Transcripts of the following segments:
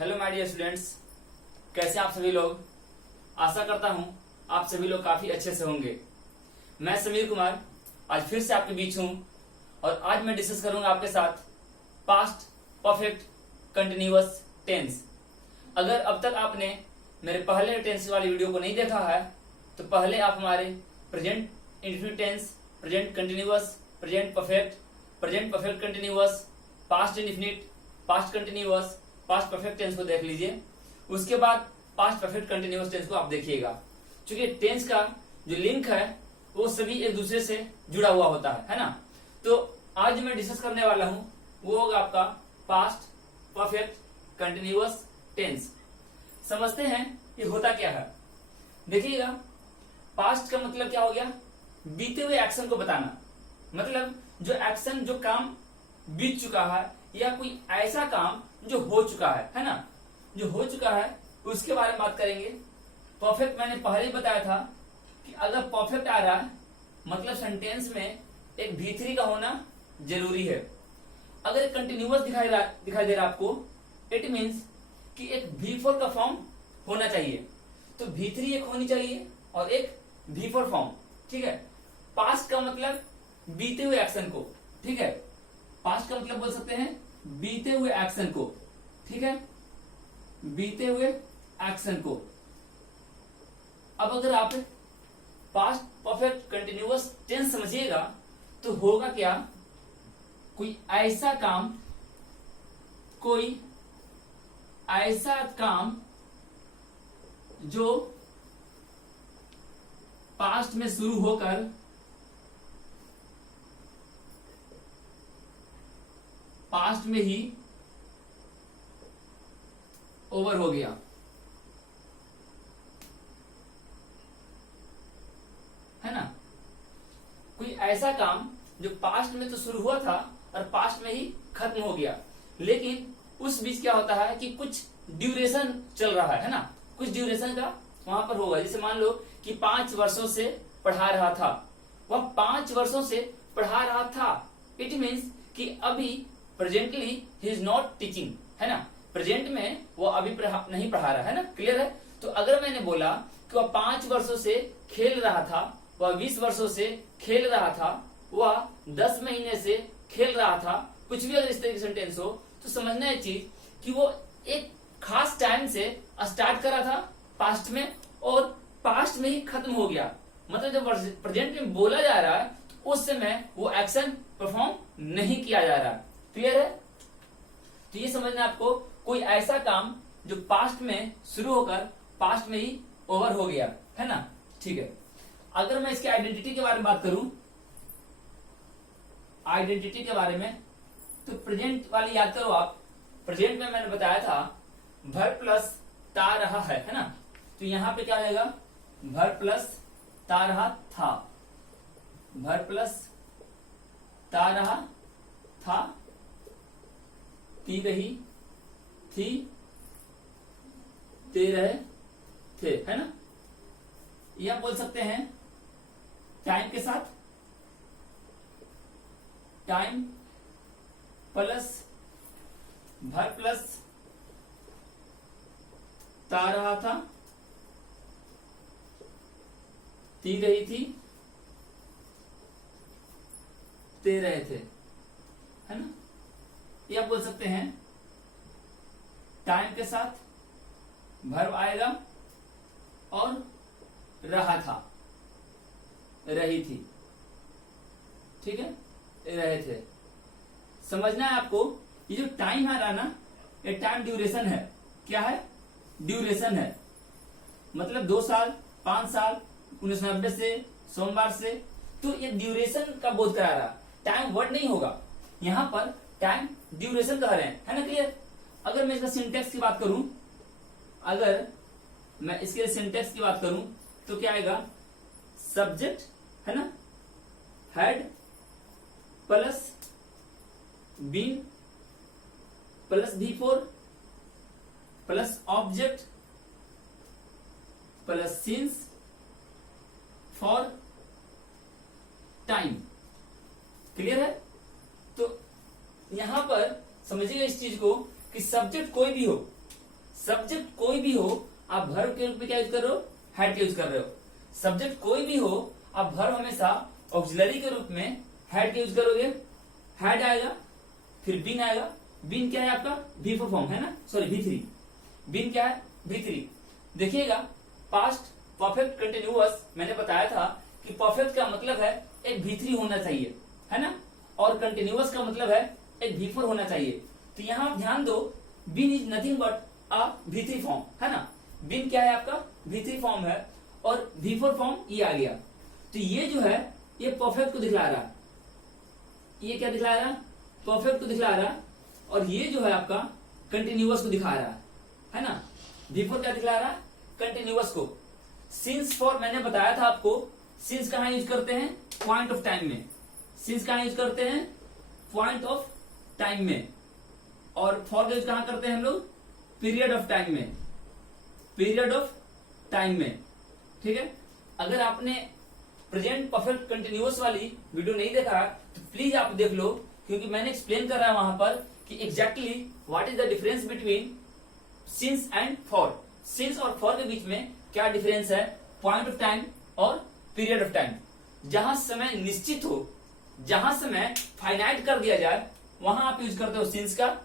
Hello my dear students, कैसे आप सभी लोग। आशा करता हूं आप सभी लोग काफी अच्छे से होंगे। मैं समीर कुमार आज फिर से आपके बीच हूं और आज मैं डिस्कस करूंगा आपके साथ पास्ट परफेक्ट कंटिन्यूअस टेंस। अगर अब तक आपने मेरे पहले टेंस वाली वीडियो को नहीं देखा है तो पहले आप हमारे present indefinite tense, present continuous, present perfect continuous, past indefinite, past continuous, past perfect tense को देख लीजिए। उसके बाद पास्ट परफेक्ट कंटिन्यूअस टेंस को आप देखिएगा। क्योंकि टेंस का जो लिंक है वो सभी एक दूसरे से जुड़ा हुआ होता है ना। तो आज जो मैं डिस्कस करने वाला हूं वो होगा आपका पास्ट परफेक्ट कंटिन्यूअस टेंस। समझते हैं ये होता क्या है। देखिएगा, पास्ट का मतलब क्या हो गया? बीते हुए एक्शन को बताना। मतलब जो एक्शन, जो काम बीत चुका है या कोई ऐसा काम जो हो चुका है ना, जो हो चुका है उसके बारे में बात करेंगे। परफेक्ट मैंने पहले ही बताया था कि अगर परफेक्ट आ रहा है मतलब सेंटेंस में एक V3 का होना जरूरी है। अगर कंटिन्यूअस दिखाई दे रहा आपको, इट मीन्स कि एक V4 का फॉर्म होना चाहिए। तो V3 एक होनी चाहिए और एक V4 फॉर्म। ठीक है। पास्ट का मतलब बीते हुए एक्शन को। ठीक है, पास्ट का मतलब बोल सकते हैं बीते हुए एक्शन को। ठीक है, बीते हुए एक्शन को। अब अगर आप पास्ट परफेक्ट कंटिन्यूअस टेंस समझिएगा तो होगा क्या? कोई ऐसा काम जो पास्ट में शुरू होकर पास्ट में ही ओवर हो गया। है ना। कोई ऐसा काम जो पास्ट में तो शुरू हुआ था और पास्ट में ही खत्म हो गया, लेकिन उस बीच क्या होता है कि कुछ ड्यूरेशन चल रहा है ना। कुछ ड्यूरेशन का वहां पर होगा। जैसे मान लो कि 5 वर्षों से पढ़ा रहा था, वह 5 वर्षों से पढ़ा रहा था। इट मीन्स कि अभी presently he is not teaching, है ना। प्रेजेंट में वो अभी नहीं पढ़ा रहा है ना। क्लियर है। तो अगर मैंने बोला कि वह 5 वर्षों से खेल रहा था, वह 20 वर्षों से खेल रहा था, वह 10 महीने से खेल रहा था, कुछ भी अगर इस तरीके से सेंटेंस हो तो समझना है चीज कि वो एक खास टाइम से स्टार्ट करा था पास्ट में और पास्ट में ही खत्म हो गया। मतलब जब प्रेजेंट में बोला जा रहा है तो उस समय वो एक्शन परफॉर्म नहीं किया जा रहा। क्लियर है। तो ये समझना आपको, कोई ऐसा काम जो पास्ट में शुरू होकर पास्ट में ही ओवर हो गया, है ना। ठीक है। अगर मैं इसके आइडेंटिटी के बारे में बात करूं, आइडेंटिटी के बारे में, तो प्रेजेंट वाली याद करो आप। प्रेजेंट में मैंने बताया था भर प्लस ता रहा है ना। तो यहां पे क्या आएगा? भर प्लस ता रहा था, भर प्लस ता रहा था, ती रही थी, ते रहे थे, है ना। यह बोल सकते हैं टाइम के साथ, टाइम प्लस भर प्लस ता रहा था, ती रही थी, ते रहे थे, है ना। यह बोल सकते हैं टाइम के साथ वर्ब आएगा और रहा था, रही थी। ठीक है, रहे थे। समझना है आपको, ये जो टाइम आ रहा ना, ये टाइम ड्यूरेशन है। क्या है? ड्यूरेशन है। मतलब 2 साल, 5 साल, 1990 से, सोमवार से। तो ये ड्यूरेशन का बोध करा रहा, टाइम वर्ड नहीं होगा यहां पर, टाइम ड्यूरेशन कह रहे हैं, है ना। क्लियर। अगर मैं इसका सिंटेक्स की बात करूं, अगर मैं इसके सिंटेक्स की बात करूं तो क्या आएगा? सब्जेक्ट, है ना, had plus been plus V4 plus object plus since for time. Clear है। तो यहां पर समझिएगा इस चीज को कि सब्जेक्ट कोई भी हो, सब्जेक्ट कोई भी हो आप वर्ब के रूप में क्या यूज कर रहे हो, हैड का यूज कर रहे हो। सब्जेक्ट कोई भी हो आप वर्ब हमेशा ऑक्सिलरी के रूप में हैड का यूज करोगे। हैड आएगा, फिर बीन आएगा। बीन क्या है आपका, V4 फॉर्म है ना, सॉरी V3। बीन क्या है, V3। देखिएगा पास्ट परफेक्ट कंटिन्यूअस मैंने बताया था कि परफेक्ट का मतलब है एक V3 होना चाहिए, है ना, और कंटिन्यूअस का मतलब है एक V4 होना चाहिए। तो यहां आप ध्यान दो, been is nothing but a V3 form, है ना। बीन क्या है आपका, V3 फॉर्म है, और V4 फॉर्म ये आ गया। तो ये जो है ये परफेक्ट को दिखला रहा है। ये क्या दिखला रहा है, परफेक्ट को दिखला रहा है, और ये जो है आपका कंटिन्यूअस को दिखा रहा है ना। V4 क्या दिखला रहा है, कंटिन्यूअस को। सिंस फॉर मैंने बताया था आपको, सिंस कहां यूज करते हैं, पॉइंट ऑफ टाइम में। सिंस कहां यूज करते हैं, पॉइंट ऑफ टाइम में। और फॉर का यूज कहां करते हैं हम लोग, पीरियड ऑफ टाइम में। पीरियड ऑफ टाइम में, ठीक है। अगर आपने प्रेजेंट परफेक्ट कंटिन्यूअस वाली वीडियो नहीं देखा है तो प्लीज आप देख लो, क्योंकि मैंने एक्सप्लेन कर रहा है वहां पर कि exactly what is the difference between since and for. Since और फॉर के बीच में क्या डिफरेंस है, पॉइंट ऑफ टाइम और पीरियड ऑफ टाइम। जहां समय निश्चित हो, जहां समय फाइनाइट कर दिया जाए, वहां आप यूज करते हो सिंस का।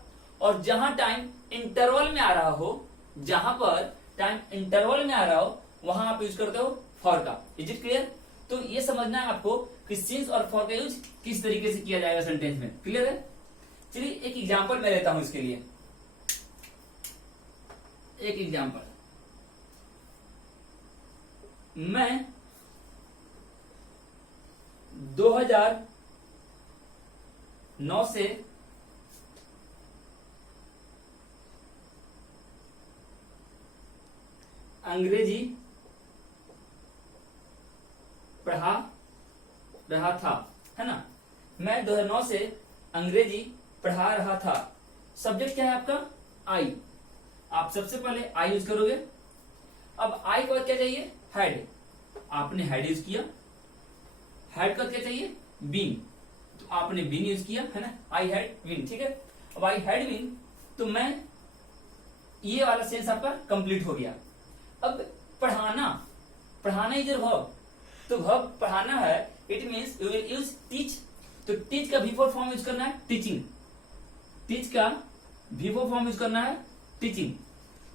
और जहां टाइम इंटरवल में आ रहा हो, जहां पर टाइम इंटरवल में आ रहा हो, वहां आप यूज करते हो फॉर का। Is it clear. तो ये समझना है आपको कि सिंस और फॉर का यूज किस तरीके से किया जाएगा सेंटेंस में, क्लियर है। चलिए एक एग्जांपल मैं लेता हूं इसके लिए। एक एग्जांपल, मैं 2009 से अंग्रेजी पढ़ा रहा था, है ना। मैं 2009 से अंग्रेजी पढ़ा रहा था। सब्जेक्ट क्या है आपका, आई। आप सबसे पहले आई यूज करोगे। अब आई को क्या चाहिए, हैड। आपने हैड यूज किया। हैड का क्या चाहिए, बीन। तो आपने बीन यूज किया, है ना। आई हैड बीन, ठीक है। अब आई हैड बीन, तो मैं ये वाला सेंस आपका कंप्लीट हो गया। अब पढ़ाना, पढ़ाना इज वर्ब। तो वर्ब पढ़ाना है, it means you will use teach. तो टीच का V4 फॉर्म यूज करना है, टीचिंग। टीच का V4 फॉर्म यूज करना है, टीचिंग।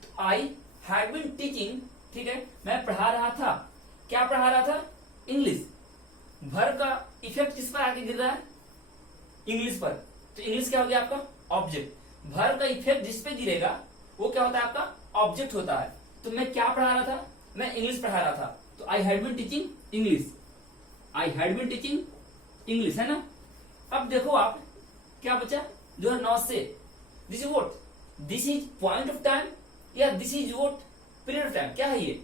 तो आई हैड बीन टीचिंग, ठीक है। मैं पढ़ा रहा था। क्या पढ़ा रहा था, इंग्लिश। वर्ब का इफेक्ट किस पर आके गिर रहा है, इंग्लिश पर। तो इंग्लिश क्या हो गया आपका, ऑब्जेक्ट। वर्ब का इफेक्ट जिस पे गिरेगा वो क्या होता है आपका, ऑब्जेक्ट होता है। तो मैं क्या पढ़ा रहा था, मैं इंग्लिश पढ़ा रहा था। तो I had been teaching English. I had been teaching English, है ना। अब देखो आप क्या बचा, 2009 से। This is what, this is point of time या this is what, period of time. क्या है ये,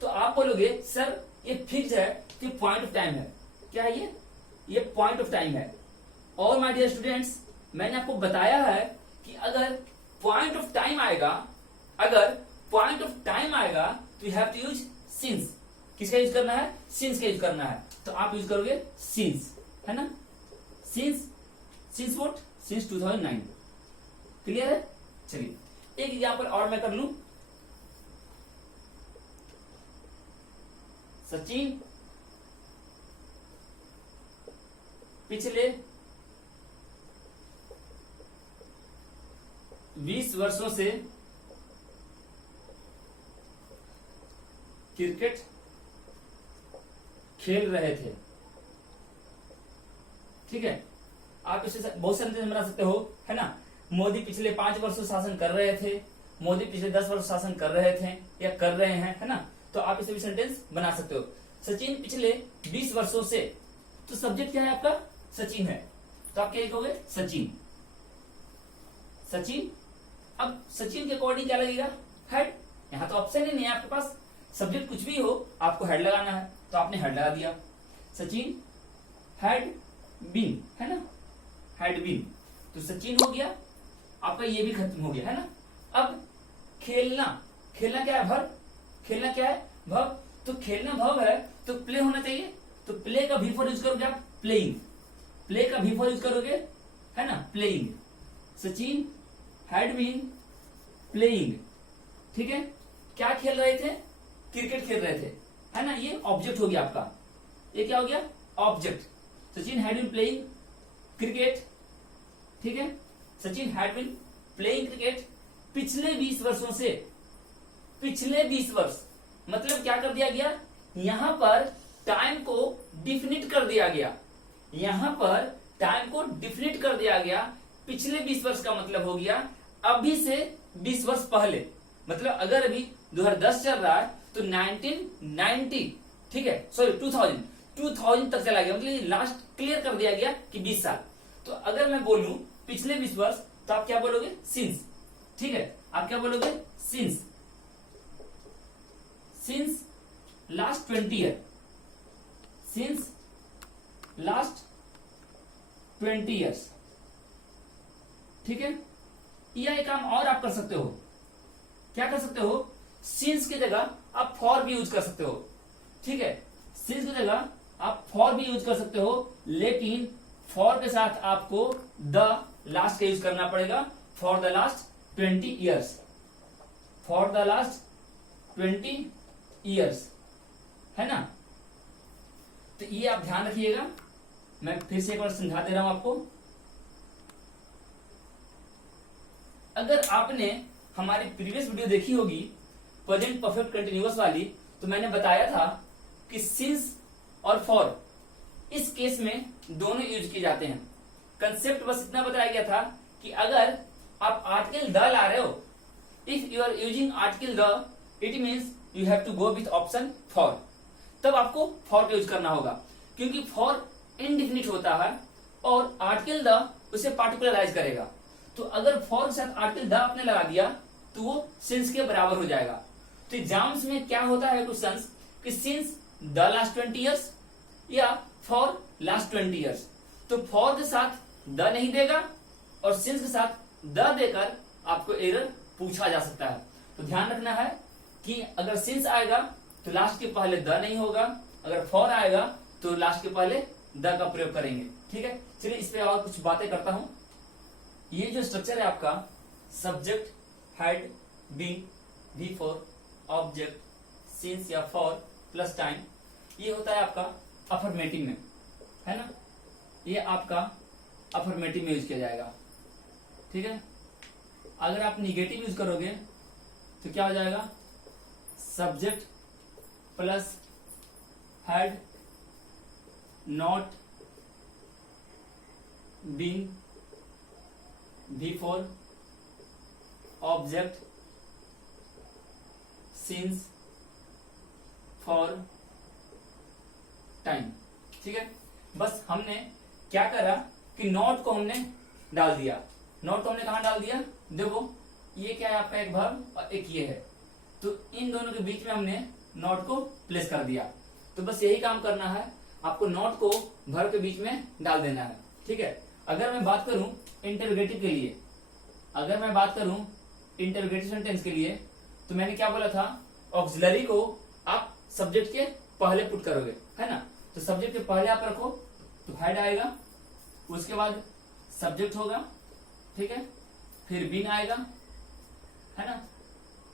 तो आप बोलोगे सर ये फिक्स है कि पॉइंट ऑफ टाइम है। क्या है ये पॉइंट ऑफ टाइम है। और माय डियर स्टूडेंट्स, मैंने आपको बताया है कि अगर पॉइंट ऑफ टाइम आएगा, अगर पॉइंट ऑफ टाइम आएगा तो you have to use since. किसका यूज करना है, सिंस का यूज करना है। तो आप यूज करोगे सिंस, है ना। Since, since what, since 2009। Clear है। चलिए एक एग्जांपल और मैं कर लूं। सचिन पिछले 20 वर्षों से क्रिकेट खेल रहे थे, ठीक है। आप इसे बहुत सेंटेंस बना सकते हो, है ना। मोदी पिछले 5 वर्षों शासन कर रहे थे, मोदी पिछले 10 वर्ष शासन कर रहे थे या कर रहे हैं, है ना। तो आप इसे भी सेंटेंस बना सकते हो। सचिन पिछले 20 वर्षों से, तो सब्जेक्ट क्या है आपका, सचिन है। तो आप क्या लिखोगे, सचिन। सचिन। अब सचिन के अकॉर्डिंग क्या लगेगा, हेड। यहां तो ऑप्शन ही नहीं है आपके पास, सब्जेक्ट कुछ भी हो आपको हेड लगाना है, तो आपने हेड लगा दिया। सचिन हैड बीन, है ना, हैड बीन। तो सचिन हो गया आपका, ये भी खत्म हो गया, है ना। अब खेलना, खेलना क्या है, वर्ब। खेलना क्या है, वर्ब। तो खेलना वर्ब है तो प्ले होना चाहिए। तो प्ले का V4 यूज करोगे आप, प्लेइंग। प्ले का V4 यूज करोगे, है ना, playing. Sachin had been playing, ठीक है, क्या खेल रहे थे, क्रिकेट खेल रहे थे, है ना, ये ऑब्जेक्ट हो गया आपका, ये क्या हो गया, object. Sachin had been playing cricket, ठीक है, Sachin had been playing cricket पिछले 20 वर्षों से, पिछले 20 वर्ष, मतलब क्या कर दिया गया, यहां पर टाइम को डिफिनिट कर दिया गया, यहां पर टाइम को डिफिनिट कर दिया गया। पिछले 20 वर्ष का मतलब हो गया अभी से 20 वर्ष पहले, मतलब अगर अभी 2010 चल रहा है तो 1990, ठीक है, सॉरी 2000 तक चला गया, मतलब लास्ट क्लियर कर दिया गया कि 20 साल। तो अगर मैं बोलूं पिछले 20 वर्ष तो आप क्या बोलोगे, सिंस, ठीक है, आप क्या बोलोगे, since last 20 year, since last 20 years, ठीक है। यह एक काम और आप कर सकते हो, क्या कर सकते हो, सिंस की जगह आप फॉर भी यूज कर सकते हो, ठीक है, सिंस की जगह आप फॉर भी यूज कर सकते हो, लेकिन फॉर के साथ आपको द लास्ट का यूज करना पड़ेगा, for the last 20 years, for the last 20 years, है ना। तो ये आप ध्यान रखिएगा, मैं फिर से एक बार समझा दे रहा हूं आपको। अगर आपने हमारी प्रीवियस वीडियो देखी होगी प्रेजेंट परफेक्ट कंटिन्यूअस वाली, तो मैंने बताया था कि सिंस और फॉर इस केस में दोनों यूज किए जाते हैं। कंसेप्ट बस इतना बताया गया था कि अगर आप आर्टिकल द ला रहे हो, if you are using article the, it means you have to go with option for, तब आपको फॉर का यूज करना होगा, क्योंकि फॉर इनडिफिनिट होता है और आर्टिकल द उसे पार्टिकुलराइज करेगा। तो अगर फॉर के साथ आर्टिकल द आपने लगा दिया तो वो सिंस के बराबर हो जाएगा। तो एग्जाम्स में क्या होता है क्वेश्चन कि सिंस द लास्ट 20 ईयर्स या फॉर लास्ट 20 ईयर्स, तो फॉर के साथ द नहीं देगा और सिंस के साथ द देकर आपको एरर पूछा जा सकता है। तो ध्यान रखना है कि अगर सिंस आएगा तो लास्ट के पहले द नहीं होगा, अगर फॉर आएगा तो लास्ट के पहले द का प्रयोग करेंगे, ठीक है। चलिए इस पे और कुछ बातें करता हूं। ये जो स्ट्रक्चर है आपका, सब्जेक्ट, हैड, बीन, भी फॉर, ऑब्जेक्ट, सिंस या फॉर प्लस टाइम, ये होता है आपका अफर्मेटिव में, है ना, ये आपका अफर्मेटिव में यूज किया जाएगा, ठीक है। अगर आप निगेटिव यूज करोगे तो क्या हो जाएगा, subject plus had not been before object since for time, ठीक है। बस हमने क्या करा कि नॉट को हमने डाल दिया, नॉट को हमने कहा डाल दिया, देखो ये क्या है आपका, एक वर्ब और एक ये है, तो इन दोनों के बीच में हमने नॉट को प्लेस कर दिया। तो बस यही काम करना है, आपको नॉट को वर्ब के बीच में डाल देना है, ठीक है। अगर मैं बात करूं इंटरोगेटिव के लिए, अगर मैं बात करूं इंटरोगेटिव सेंटेंस के लिए, तो मैंने क्या बोला था, ऑक्सिलरी को आप सब्जेक्ट के पहले पुट करोगे, है ना। तो सब्जेक्ट के पहले आप रखो तो हैड आएगा, उसके बाद सब्जेक्ट होगा, ठीक है, फिर बीन आएगा, है ना।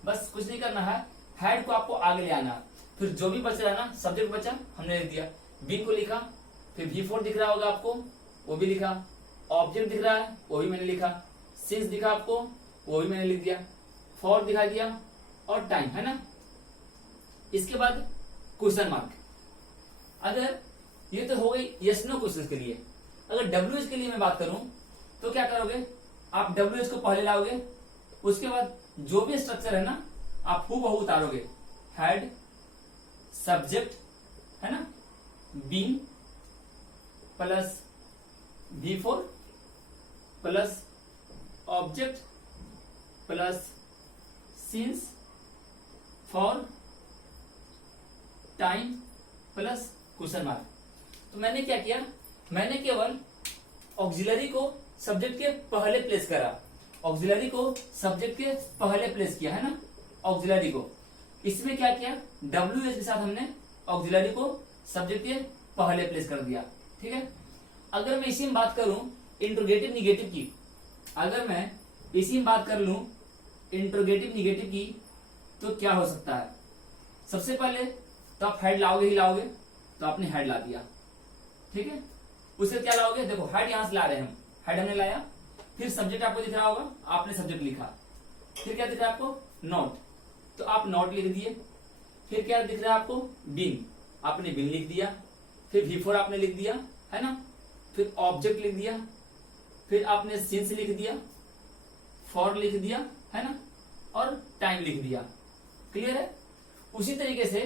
बस कुछ नहीं करना है, हैड को आपको आगे ले आना, फिर जो भी बच रहा ना, सब्जेक्ट बचा हमने लिख दिया, बीन को लिखा, फिर V4 दिख रहा होगा आपको, वो भी लिखा, ऑब्जेक्ट दिख रहा है वो भी मैंने लिखा, सिंस दिखा आपको वो भी मैंने लिख दिया, फॉर दिखा दिया और टाइम, है ना। इसके बाद क्वेश्चन मार्क, अगर ये तो हो गई यस नो क्वेश्चन के लिए। अगर WH के लिए मैं बात करूं तो क्या करोगे, आप WH को पहले लाओगे, उसके बाद जो भी स्ट्रक्चर है ना आप हूबहू उतारोगे, हैड सब्जेक्ट, है ना, been plus V4 plus object plus since for time plus question mark. तो मैंने क्या किया, मैंने केवल ऑक्सिलरी को सब्जेक्ट के पहले प्लेस करा, ऑक्सिलरी को सब्जेक्ट के पहले प्लेस किया, है ना, ऑक्सिलरी को। इसमें क्या किया, WH के साथ हमने ऑक्सिलरी को सब्जेक्ट के पहले प्लेस कर दिया, ठीक है। अगर मैं इसी में बात करूं इंट्रोगेटिव निगेटिव की, अगर मैं इसी में बात कर लूं इंट्रोगेटिव निगेटिव की, तो क्या हो सकता है? सबसे पहले तो आप हेड लाओगे ही लाओगे, तो आपने हेड ला दिया, ठीक है। उससे क्या लाओगे? देखो हेड यहां से ला रहे हैं हम, हेड हमने लाया, फिर सब्जेक्ट आपको दिख रहा होगा, आपने सब्जेक्ट लिखा, फिर क्या दिख रहा है आपको? नोट, तो आप नोट लिख दिए। फिर क्या दिख रहा है आपको? बिन, आपने बिन लिख दिया। फिर V4 आपने लिख दिया, है ना। फिर ऑब्जेक्ट लिख दिया, फिर आपने सिंस लिख दिया, फॉर लिख दिया, है ना, और टाइम लिख दिया। क्लियर है? उसी तरीके से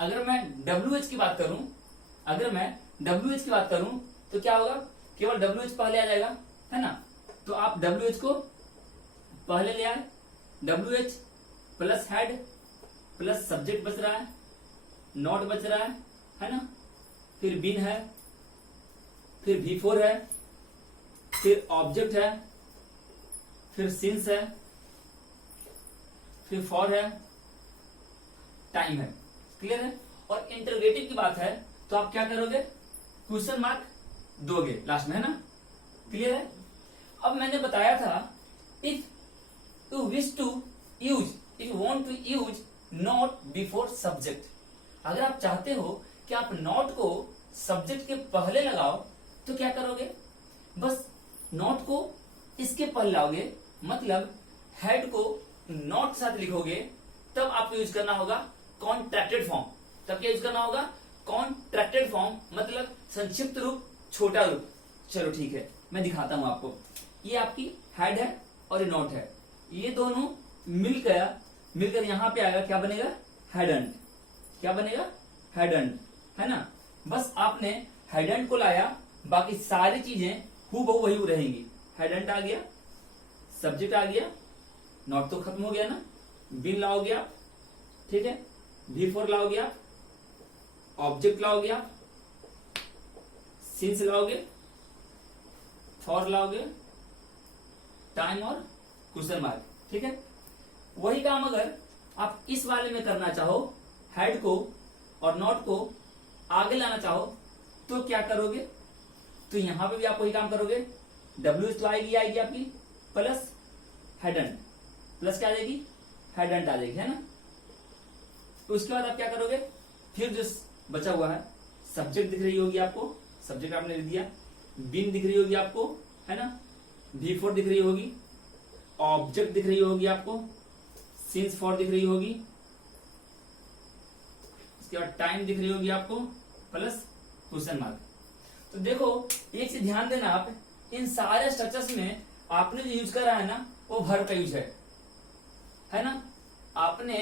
अगर मैं WH की बात करूं, तो क्या होगा? केवल WH पहले आ जाएगा, है ना। तो आप WH को पहले ले आए, WH plus head plus subject बच रहा है, नॉट बच रहा है ना। फिर बिन है, फिर V4 है, फिर ऑब्जेक्ट है, फिर सिंस है, फिर फॉर है, टाइम है। क्लियर है? और इंटरोगेटिव की बात है तो आप क्या करोगे? क्वेश्चन मार्क दोगे लास्ट में, है ना। क्लियर है? अब मैंने बताया था if you want to use not before subject, अगर आप चाहते हो कि आप नॉट को सब्जेक्ट के पहले लगाओ तो क्या करोगे? बस नॉट को इसके पहले लाओगे, मतलब हेड को नॉट के साथ लिखोगे, तब आपको यूज करना होगा कॉन्ट्रैक्टेड फॉर्म। तब क्या यूज करना होगा? कॉन्ट्रैक्टेड फॉर्म, मतलब संक्षिप्त रूप, छोटा रूप। चलो ठीक है, मैं दिखाता हूं आपको। ये आपकी हेड है और ये नॉट है, ये दोनों मिलकर यहां पे आएगा, क्या बनेगा? हेडेंट। क्या बनेगा? हेडेंट, है ना। बस आपने हेडेंट को लाया, बाकी सारी चीजें हूबहू वही रहेंगी। हेडेंट आ गया, सब्जेक्ट आ गया, नॉट तो खत्म हो गया ना, बिन लाओगे आप, ठीक है, V4 लाओगे आप, ऑब्जेक्ट लाओगे आप, सिंस लाओगे, फॉर लाओगे, टाइम और क्वेश्चन मार्क, ठीक है। वही काम अगर आप इस वाले में करना चाहो, हेड को और नॉट को आगे लाना चाहो, तो क्या करोगे? तो यहां पे भी आप वही काम करोगे। WH तो आएगी आपकी, प्लस हेडेंट, प्लस क्या आ जाएगी? हेडेंट आ जाएगी, है ना। तो उसके बाद आप क्या करोगे? फिर जो बचा हुआ है, सब्जेक्ट दिख रही होगी आपको, सब्जेक्ट आपने लिख दिया, बिन दिख रही होगी आपको, है ना, V4 दिख रही होगी, ऑब्जेक्ट दिख रही होगी आपको, सिंस फॉर दिख रही होगी, उसके बाद टाइम दिख रही होगी आपको, प्लस क्वेश्चन मार्क। तो देखो एक चीज ध्यान देना, आप इन सारे स्ट्रक्चर्स में आपने जो यूज करा है ना, वो वर्ब का यूज है ना, आपने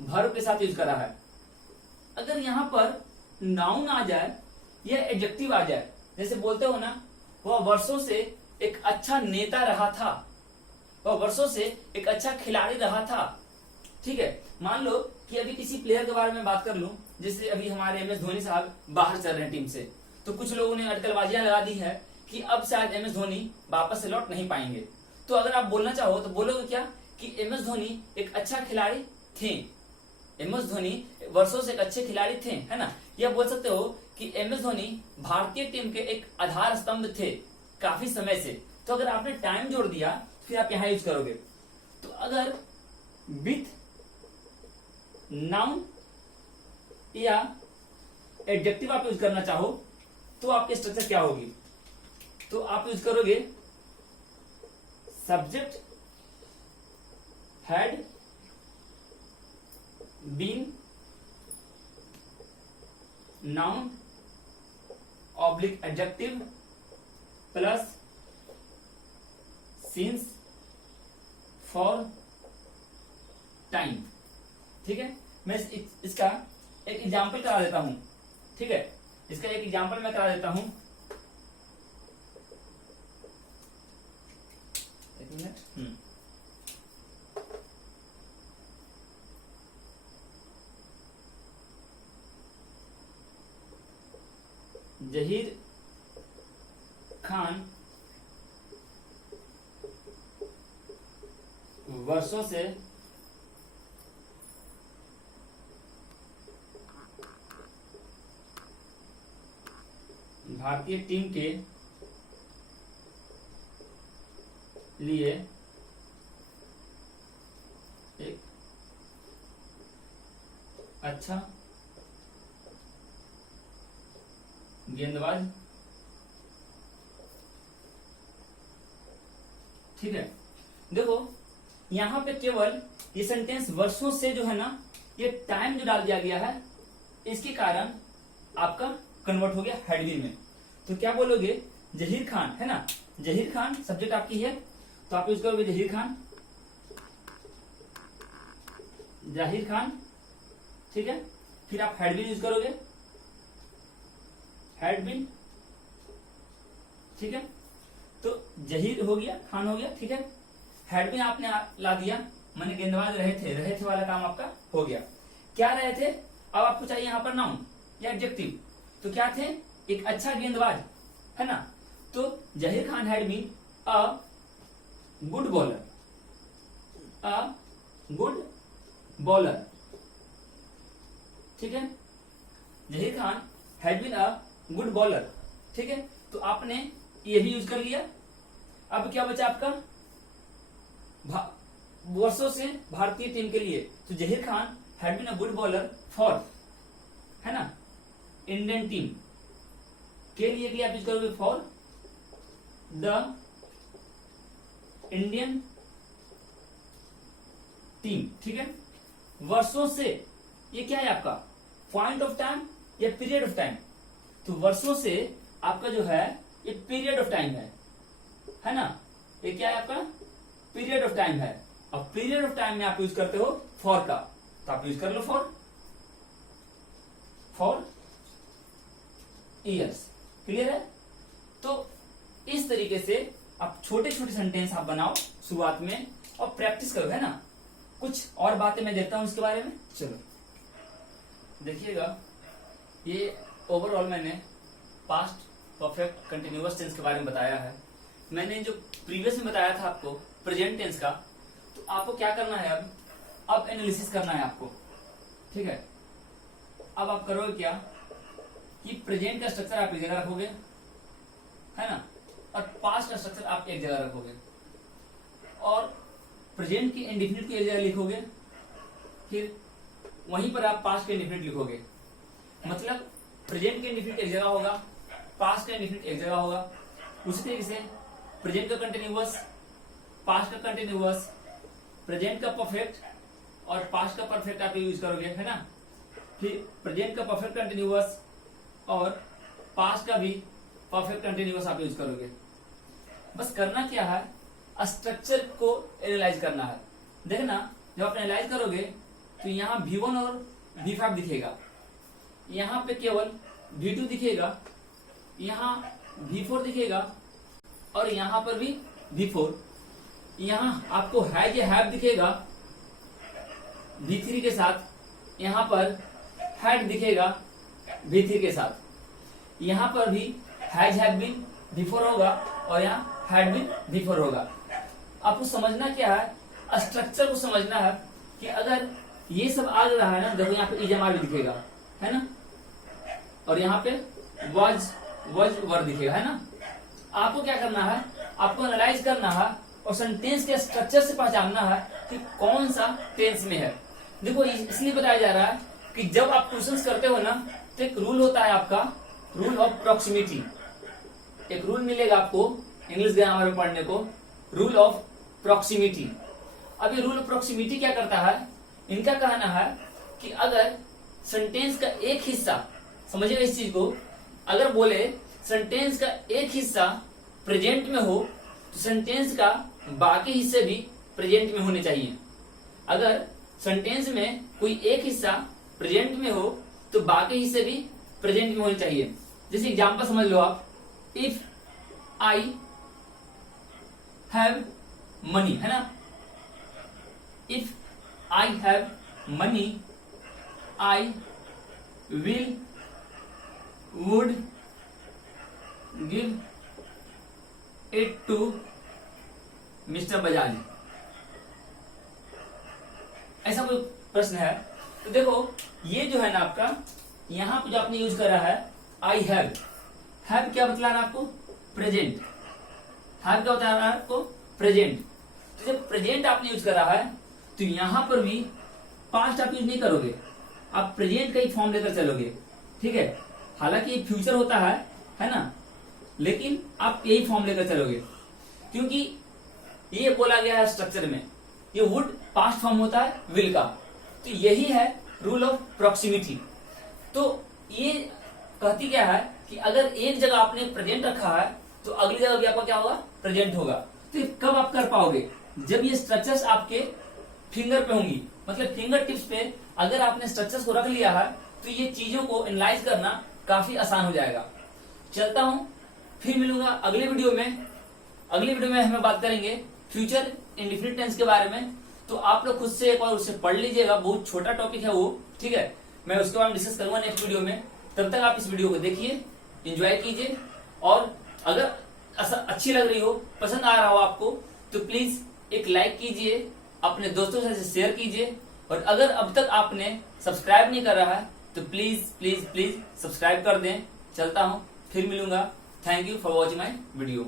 वर्ब के साथ यूज करा है। अगर यहां पर नाउन आ जाए या एडजेक्टिव आ जाए, जैसे बोलते हो ना, वह वर्षों से एक अच्छा नेता रहा था, वह वर्षों से एक अच्छा खिलाड़ी रहा था, ठीक है। मान लो कि अभी किसी प्लेयर के बारे में बात कर लूं, जैसे अभी हमारे MS धोनी साहब बाहर चल रहे हैं टीम से, तो कुछ लोगों ने अटकलबाजियां लगा दी है कि अब शायद MS धोनी वापस से लौट नहीं पाएंगे। तो अगर आप बोलना चाहो तो बोलोगे क्या? कि MS धोनी एक अच्छा खिलाड़ी थे, MS धोनी वर्षों से एक अच्छे खिलाड़ी थे, है ना। यह बोल सकते हो कि MS धोनी भारतीय टीम के एक आधार स्तंभ थे काफी समय से। तो अगर आपने टाइम जोड़ दिया फिर आप यहां यूज करोगे। तो अगर विथ नाउन या एडजेक्टिव आप यूज करना चाहो तो आपकी स्ट्रक्चर क्या होगी? तो आप यूज करोगे subject, had, been, noun oblique adjective plus since for time, ठीक है। मैं इसका एक एग्जाम्पल करा देता हूं, ठीक है। इसका एक एग्जाम्पल मैं करा देता हूं, एक मिनट। जहीर खान वर्षों से भारतीय टीम के लिए एक अच्छा गेंदबाज। ठीक है, देखो यहां पे केवल ये सेंटेंस वर्षों से जो है ना, ये टाइम जो डाल दिया गया है, इसके कारण आपका कन्वर्ट हो गया हैड बीन में। तो क्या बोलोगे, जहीर खान है ना, जहीर खान सब्जेक्ट आपकी है, तो आप यूज करोगे जहीर खान, जाहिर खान। ठीक है, फिर आप हैड बीन यूज करोगे, हैड बीन। ठीक है, तो जहीर हो गया, खान हो गया। ठीक है, हैड बीन आपने ला दिया, मैंने गेंदबाज रहे थे वाला काम आपका हो गया। क्या रहे थे, अब आपको चाहिए यहाँ पर नाउन या एडजेक्टिव। तो क्या थे, एक अच्छा गेंदबाज है ना, तो Zaheer Khan had been a good bowler, a good bowler. ठीक है, Zaheer Khan had been a good bowler. ठीक है, तो आपने ये भी यूज कर लिया। अब क्या बचा आपका, वर्षों से भारतीय टीम के लिए, तो Zaheer Khan had been a good bowler for, है ना, इंडियन टीम के लिए आप यूज करोगे फॉर द इंडियन टीम। ठीक है, वर्षों से ये क्या है आपका, पॉइंट ऑफ टाइम या पीरियड ऑफ टाइम। तो वर्षों से आपका जो है ये पीरियड ऑफ टाइम है ना, ये क्या है आपका, पीरियड ऑफ टाइम है। अब पीरियड ऑफ टाइम में आप यूज करते हो फॉर का, तो आप यूज कर लो फॉर ईयर्स। क्लियर है, तो इस तरीके से आप छोटे छोटे सेंटेंस आप बनाओ शुरुआत में और प्रैक्टिस करो, है ना। कुछ और बातें मैं देता हूं इसके बारे में, चलो देखिएगा। ये ओवरऑल मैंने पास्ट परफेक्ट कंटिन्यूअस टेंस के बारे में बताया है। मैंने जो प्रीवियस में बताया था आपको प्रेजेंट टेंस का, तो आपको क्या करना है, अब एनालिसिस करना है आपको। ठीक है, अब आप करोगे क्या कि प्रेजेंट का स्ट्रक्चर आप एक जगह रखोगे, है ना, और पास्ट का स्ट्रक्चर आप एक जगह रखोगे, और प्रेजेंट की इंडिफिनिट को एक जगह लिखोगे, फिर वहीं पर आप पास्ट का इंडिफिनिट लिखोगे। मतलब प्रेजेंट का इंडिफिनिट एक जगह होगा, पास्ट का इंडिफिनिट एक जगह होगा। उसी तरीके से प्रेजेंट का कंटिन्यूअस, पास्ट का कंटिन्यूअस, प्रेजेंट का परफेक्ट और पास्ट का परफेक्ट आप यूज करोगे, है ना। फिर प्रेजेंट का परफेक्ट कंटिन्यूअस और पास्ट का भी परफेक्ट कंटिन्यूअस आप यूज करोगे। बस करना क्या है, स्ट्रक्चर को एनालाइज करना है। देखना, जब आप एनालाइज करोगे तो यहाँ V1 और V5 दिखेगा, यहाँ पे केवल V2 दिखेगा, यहाँ V4 दिखेगा, और यहाँ पर भी V4। यहाँ आपको हैज या हैव दिखेगा V3 के साथ, यहाँ पर हैड दिखेगा V3 के साथ, यहाँ पर भी हैज हैव बीन V4 होगा और यहाँ हैड बीन V4 होगा। आपको समझना क्या है, स्ट्रक्चर को समझना है कि अगर ये सब आ रहा है ना, देखो यहाँ पे इजमार भी दिखेगा, है ना, और यहाँ पे वॉज वर दिखेगा, है ना। आपको क्या करना है, आपको एनालाइज करना है और सेंटेंस के स्ट्रक्चर से पहचानना है कि कौन सा टेंस में है। देखो इसलिए बताया जा रहा है कि जब आप क्वेश्चंस करते हो ना, तो एक रूल होता है आपका, रूल ऑफ प्रॉक्सिमिटी। एक रूल मिलेगा आपको इंग्लिश ग्रामर में पढ़ने को, रूल ऑफ प्रॉक्सिमिटी। अब ये रूल ऑफ प्रॉक्सिमिटी क्या करता है, इनका कहना है कि अगर सेंटेंस का एक हिस्सा, समझिएगा इस चीज को, अगर बोले सेंटेंस का एक हिस्सा प्रेजेंट में हो तो सेंटेंस का बाकी हिस्से भी प्रेजेंट में होने चाहिए। अगर सेंटेंस में कोई एक हिस्सा प्रेजेंट में हो तो बाकी हिस्से भी प्रेजेंट में होने चाहिए। जैसे एग्जांपल समझ लो आप, इफ आई हैव मनी, है ना, if I have money I will would give it to mister Bajaj. ऐसा कोई प्रश्न है तो देखो, ये जो है ना आपका, यहां पे जो आपने यूज करा है आई हैव, हैव क्या बतला रहा है आपको, प्रेजेंट। हैव क्या बता रहा है आपको, प्रेजेंट। तो जब प्रेजेंट आपने यूज करा है तो यहां पर भी पास्ट आप यूज नहीं करोगे, आप प्रेजेंट का ही फॉर्म लेकर चलोगे, ठीक है। हालांकि ये फ्यूचर होता है ना, लेकिन आप यही फॉर्म लेकर चलोगे, क्योंकि ये बोला गया है स्ट्रक्चर में, ये वुड पास्ट फॉर्म होता है विल का। तो यही है रूल ऑफ प्रॉक्सिमिटी। तो ये कहती क्या है कि अगर एक जगह आपने प्रेजेंट रखा है तो अगली जगह भी आपका क्या होगा, प्रेजेंट होगा। तो ये कब आप कर पाओगे, जब ये स्ट्रक्चर्स आपके फिंगर पे होंगी, मतलब फिंगर टिप्स पे अगर आपने स्ट्रक्चर्स को रख लिया है तो ये चीजों को एनालाइज करना काफी आसान हो जाएगा। चलता हूं, फिर मिलूंगा अगले वीडियो में। अगले वीडियो में हम बात करेंगे फ्यूचर इंडेफिनिट टेंस के बारे में। तो आप लोग खुद से एक बार उसे पढ़ लीजिएगा, बहुत छोटा टॉपिक है वो, ठीक है। मैं उसके बारे में डिस्कस करूंगा नेक्स्ट वीडियो में। तब तक आप इस वीडियो को देखिए, एंजॉय कीजिए, और अगर अच्छी लग रही हो, पसंद आ रहा हो आपको, तो प्लीज एक लाइक कीजिए, अपने दोस्तों से शेयर कीजिए, और अगर अब तक आपने सब्सक्राइब नहीं कर रहा है तो प्लीज प्लीज प्लीज सब्सक्राइब कर दें। चलता हूं, फिर मिलूंगा। Thank you for watching my video.